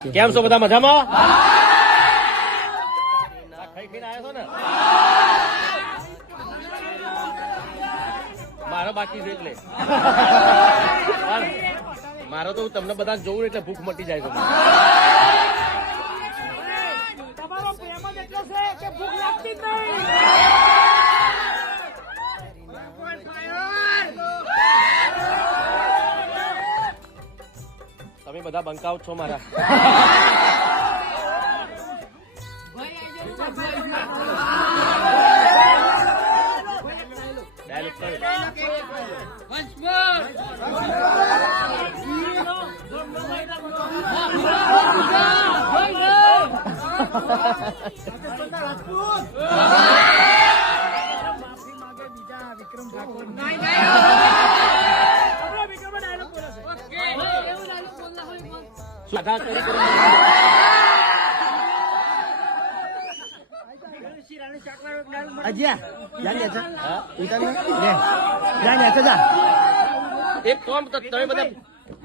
કેમ છો બધા મજામાં? ખાઈ ખાઈને આવ્યા છો ને? મારો બાકી છે એટલે મારો તો તમને બધા જોઉં એટલે ભૂખ મટી જાય છે. તમારો પ્રેમ જ એટલો છે કે ભૂખ લાગતી જ નહીં. તમે બધા બંકાવ છો મારા. એક કામ તો તમે બધા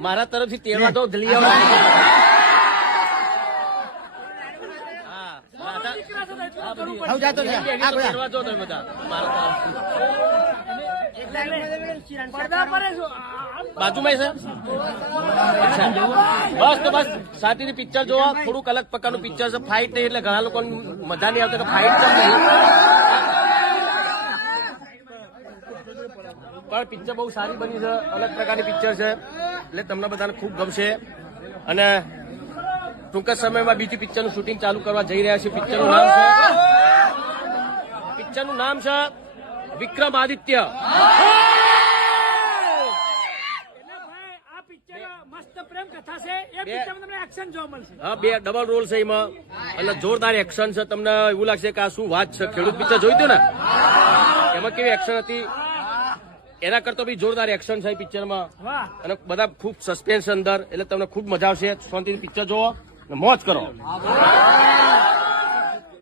મારા તરફથી તેડવા તો જલ્દી આવો. તેડવા જો તમે બધા મારા બાજુમાં છે. બસ તો બસ શાંતિથી પિક્ચર જોવા. થોડુંક અલગ પ્રકારનું પિક્ચર છે. ફાઇટ નહીં એટલે ઘણા લોકો મજા નહીં આવતી કે ફાઇટ છે નહીં, પણ પિક્ચર બહુ સારી બની છે. અલગ પ્રકારની પિક્ચર છે એટલે તમને બધાને ખૂબ ગમશે. અને ટૂંક જ સમયમાં બીજી પિક્ચરનું શૂટિંગ ચાલુ કરવા જઈ રહ્યા છે. પિક્ચરનું નામ છે વિક્રમાદિત્ય. હા, બે ડબલ રોલ છે એમાં અને જોરદાર એક્શન છે. તમને એવું લાગશે કે આ શું વાત છે. ખેડૂત પિક્ચર જોયું હતું ને, એમાં કેવી એક્શન હતી એના કરતા બી જોરદાર એક્શન છે પિક્ચરમાં. અને બધા ખૂબ સસ્પેન્સ અંદર એટલે તમને ખૂબ મજા આવશે. શાંતિથી પિક્ચર જોવો અને મોજ કરો.